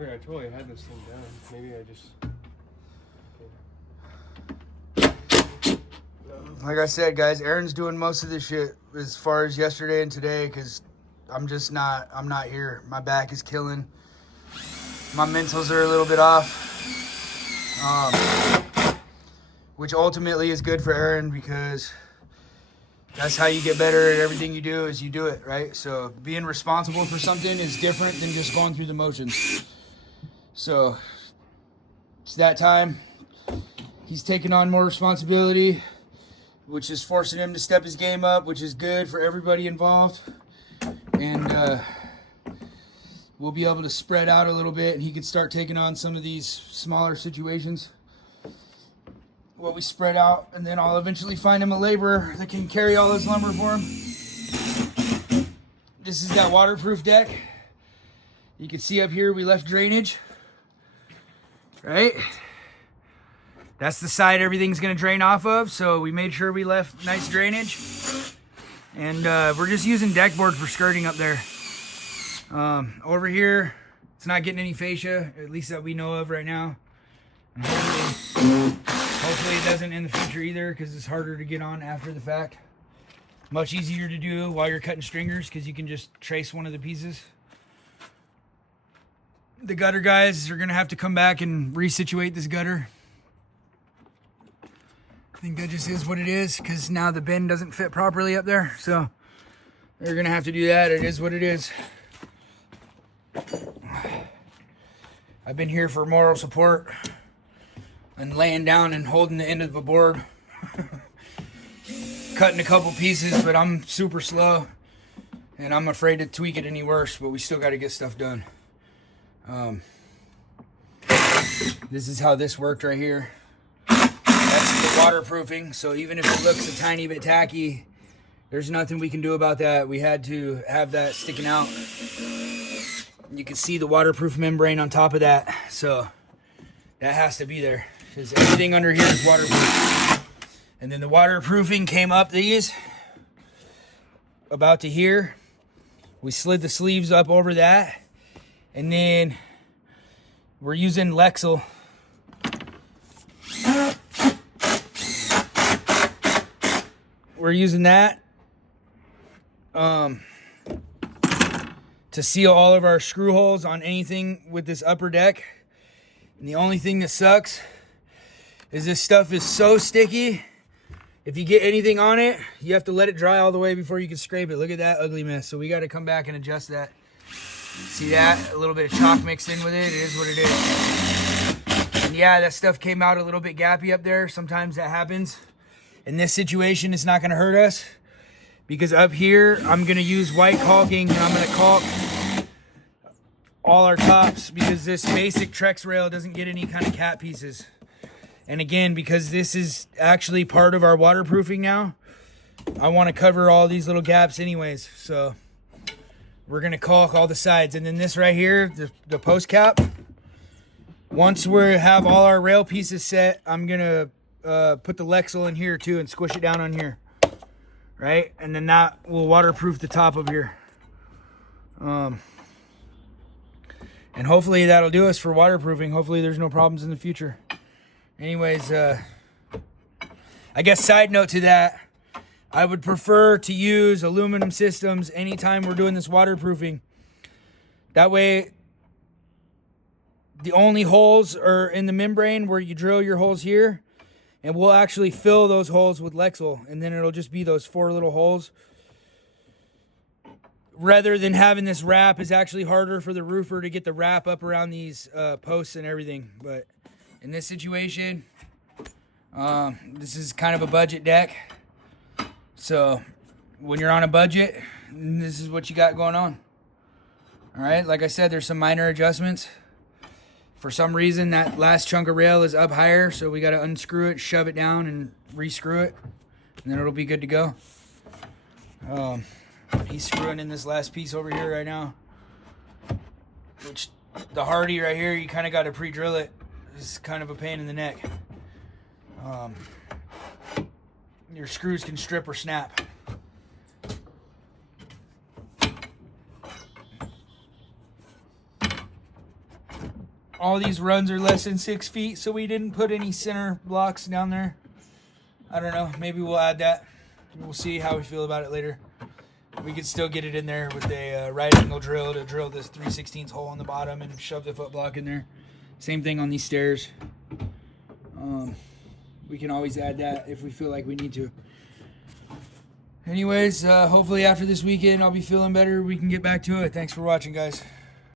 I totally had this thing down. Maybe I just... Like I said, guys, Aaron's doing most of this shit as far as yesterday and today because I'm not here. My back is killing. My mentals are a little bit off. Which ultimately is good for Aaron because that's how you get better at everything you do is you do it, right? So being responsible for something is different than just going through the motions. So it's that time. He's taking on more responsibility, which is forcing him to step his game up, which is good for everybody involved. And we'll be able to spread out a little bit and he can start taking on some of these smaller situations. Well, we spread out, and then I'll eventually find him a laborer that can carry all his lumber for him. This is that waterproof deck. You can see up here we left drainage, right? That's the side everything's gonna drain off of, so we made sure we left nice drainage. And we're just using deck board for skirting up there. Over here, it's not getting any fascia, at least that we know of right now. And hopefully it doesn't in the future either because it's harder to get on after the fact. Much easier to do while you're cutting stringers because you can just trace one of the pieces. The gutter guys are gonna have to come back and resituate this gutter. I think that just is what it is because now the bin doesn't fit properly up there. So they're gonna have to do that. It is what it is. I've been here for moral support and laying down and holding the end of the board. Cutting a couple pieces, but I'm super slow and I'm afraid to tweak it any worse, but we still got to get stuff done. This is how this worked right here. That's the waterproofing, so even if it looks a tiny bit tacky, there's nothing we can do about that. We had to have that sticking out. You can see the waterproof membrane on top of that, so that has to be there because everything under here is waterproof. And then the waterproofing came up these about to here. We slid the sleeves up over that, and then we're using Lexel. We're using that to seal all of our screw holes on anything with this upper deck. And the only thing that sucks is this stuff is so sticky. If you get anything on it, you have to let it dry all the way before you can scrape it. Look at that ugly mess. So we got to come back and adjust that. See that? A little bit of chalk mixed in with it. It is what it is. And yeah, that stuff came out a little bit gappy up there. Sometimes that happens. In this situation, it's not going to hurt us because up here, I'm going to use white caulking and I'm going to caulk all our tops because this basic Trex rail doesn't get any kind of cat pieces. And again, because this is actually part of our waterproofing now, I want to cover all these little gaps anyways. So we're going to caulk all the sides. And then this right here, the post cap, once we have all our rail pieces set, I'm going to put the Lexel in here too and squish it down on here. Right? And then that will waterproof the top of here. And hopefully that'll do us for waterproofing. Hopefully there's no problems in the future. Anyways, I guess side note to that, I would prefer to use aluminum systems anytime we're doing this waterproofing. That way, the only holes are in the membrane where you drill your holes here, and we'll actually fill those holes with Lexel, and then it'll just be those 4 little holes. Rather than having this wrap, is actually harder for the roofer to get the wrap up around these posts and everything, but in this situation, this is kind of a budget deck. So when you're on a budget, this is what you got going on. All right, like I said, there's some minor adjustments. For some reason, that last chunk of rail is up higher, so we got to unscrew it, shove it down, and re-screw it, and then it'll be good to go. He's screwing in this last piece over here right now, which the Hardy right here, you kind of got to pre-drill it. It's kind of a pain in the neck. Your screws can strip or snap. all these runs are less than 6 feet, so we didn't put any center blocks down there. I don't know. Maybe we'll add that. We'll see how we feel about it later. We could still get it in there with a right angle drill to drill this 3/16 hole on the bottom and shove the foot block in there. Same thing on these stairs. We can always add that if we feel like we need to. Anyways, hopefully after this weekend I'll be feeling better. We can get back to it. Thanks for watching, guys.